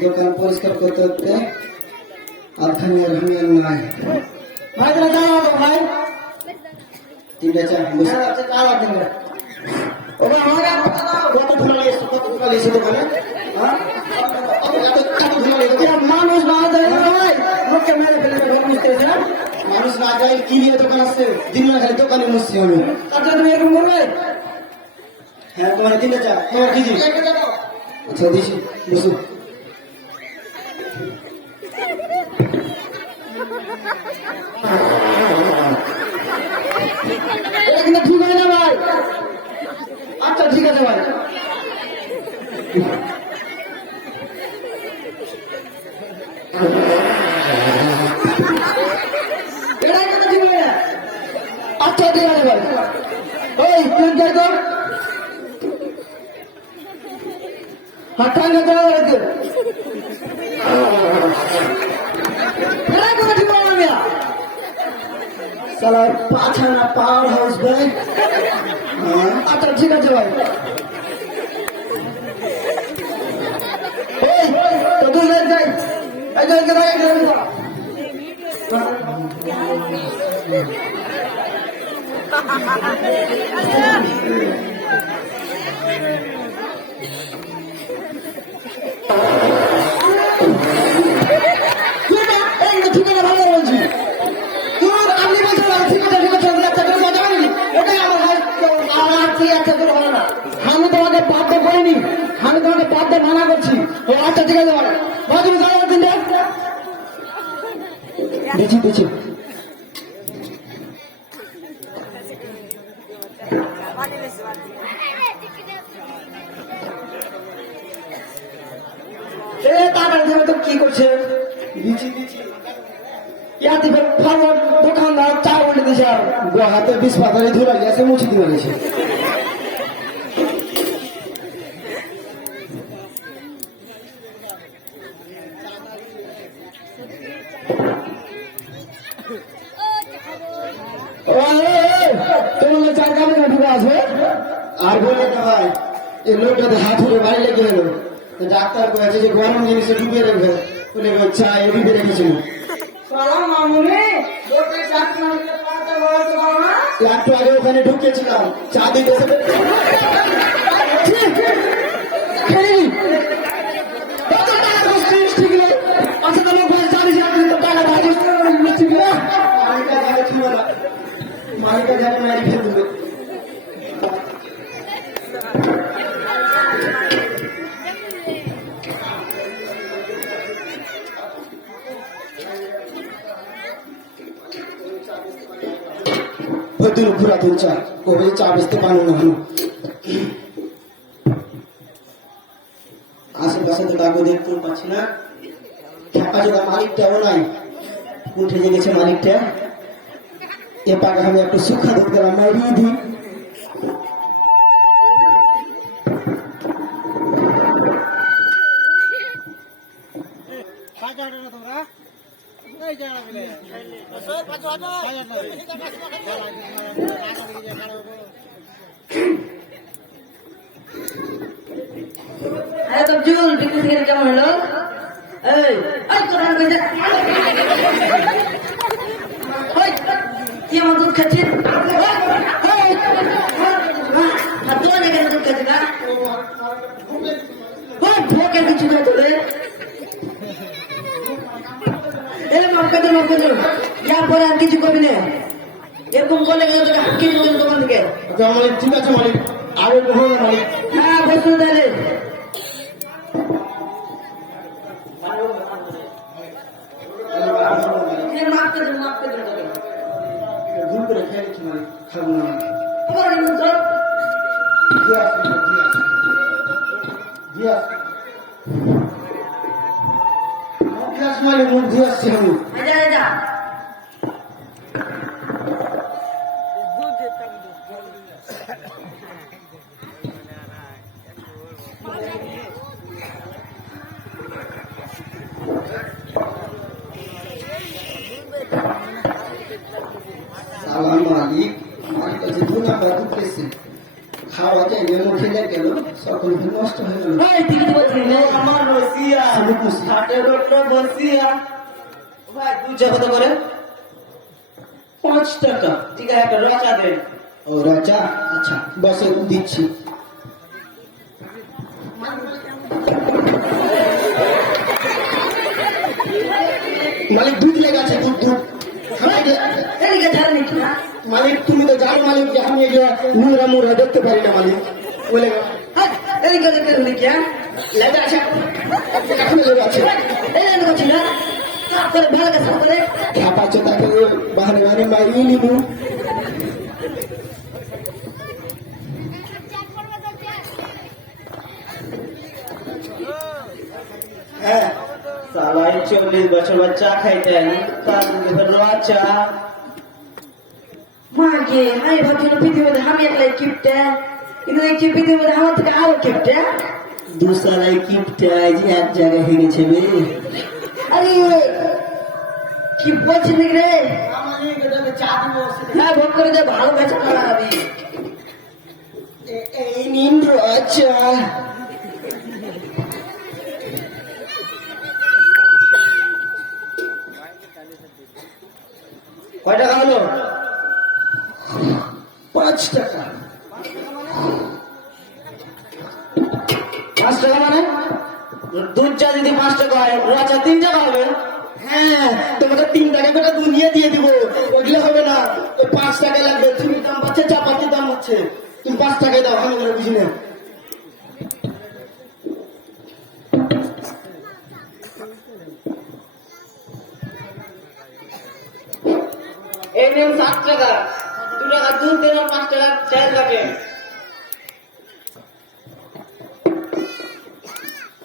দোকান পরিষ্কার করতে করতে আধখানি আর আমি আর নাই ভাই তোরা যাও ভাই তিনটা চা বসে চা লাগবে ওরা আমাকে কত ধুলা এসে কত ধুলা এসে দোকানে হ্যাঁ কত ধুলা এসে মানুষ না যায় ভাই মুখে মেরে ফেলে বুঝতেছ না মানুষ না যায় কি নিয়ে দোকান আছে দিন না খালি দোকানে মুছছি আমি তাতে তুমি এরকম বলবে হ্যাঁ তোমার তিনটা চা তোমার কি আচ্ছা দিছি বসো এটা ঠিক হয় না ভাই আচ্ছা ঠিক আছে ভাই আচ্ছা ঠিক আছে ভাই ওই তুই যাই তো হাঁটাঙ্গা দেওয়া হয়েছে সালার পাছানা পাওয়ার হাউস ভাই আচ্ছা ঠিক আছে ভাই তো তুই যাই আমি তোমাকে বাধ্য করিনি আমি তোমাকে বাধ্য মানা করছি আচ্ছা ঠিক আছে দিচ্ছি কি করছে দোকানদার চা বলে দিছে আর হাতে 20 পাতারে ধরে গেছে মুছি দিয়ে গেছে তোমার চার কাপড় ঢুকে আসবে আর বললে না ভাই এই লোকটাতে হাত ধরে বাড়ি লেগে এলো ডাক্তার কয়েছে যে গরম জিনিসে ডুবিয়ে রেখে বলে চা ডুবে রেখেছিল একটু আগে ওখানে ঢুকেছিলাম চা দিতে মালিকা যাবে মারি খেয়ে দেবে পুরাতন চা কবে চা বেচতে পারো না আশেপাশে তো কাউকে দেখতেও পাচ্ছি না ঢাকা জোড়া মালিকটাও নাই উঠে গেছে মালিকটা এ পাকে আমি একটু সুখা ধরতে মারিয়ে দিই জুল বিক্রি থেকে কেমন হলো কি আমার দুধ খাচ্ছিস দুধ খাচ্ছি না ভোকে কিছু খাই তোলে পরে আর কিছু করবি না এরকম করলে কিছু দোকান থেকে ঠিক আছে মালিক আরো মালিক হ্যাঁ বসুন তাহলে ভুল করে খেয়েছি মালিক খাবো না মুখ দিয়ে আসছি আমি মালিক আমার কাছে দুনা বাদু পেয়েছে খাওয়াতে নেমো খেলে গেল সকল নষ্ট হয়ে গেল ভাই তুই তো বলছিস না আমার রসিয়া হাটের উপরে বসিয়া ভাই দুধ কত করে 5 টাকা ঠিক আছে একটা রচা দে ও রাজা আচ্ছা বসে দিচ্ছি মালিক দুধ লেগেছে দুধ দুধ এদিকে ধারণি কি না মালিক তুমি তো জানো মালিক যে আমি এগুলো মুড়া মুড়া দেখতে পারি না মালিক বলে এদিকে ধারণি কি লেগে আছে এখন লেগে আছে এই জন্য করছি না কাপ করে ভালো কাজ করে খ্যাপা চোতাকে বাহানে বাহানে মাইনি নিবু হ্যাঁ সবাই 40 বছর বাচ্চা খাইতেন তার রচা মাকে আমি ভাবছি না পৃথিবীতে আমি একলাই কিপটে কিন্তু এই পৃথিবীতে আমার থেকে আরো কিপটে দুসারাই কিপটা এক জায়গায় হয়ে গেছে বে আরে কি বলছিস নাকি রে হ্যাঁ ভোট করে দে ভালো বেচা খাওয়া হবে এই নিন রচা কয় টাকা হলো 5 টাকা 5 টাকা মানে দুধ চা যদি 5 টাকা হয় রচা 3 টাকা হবে হ্যাঁ তোমাকে 3 টাকা করে দুনিয়া দিয়ে দিব ওগুলো হবে না 5 টাকা লাগবে তুমি দাম পাচ্ছে চাপাতির দাম হচ্ছে তুমি 5 টাকায় দাও আমি করে বুঝি না এই নিয়ম 7 টাকা 2 টাকা দুধ দেন 5 টাকা চাল কাটে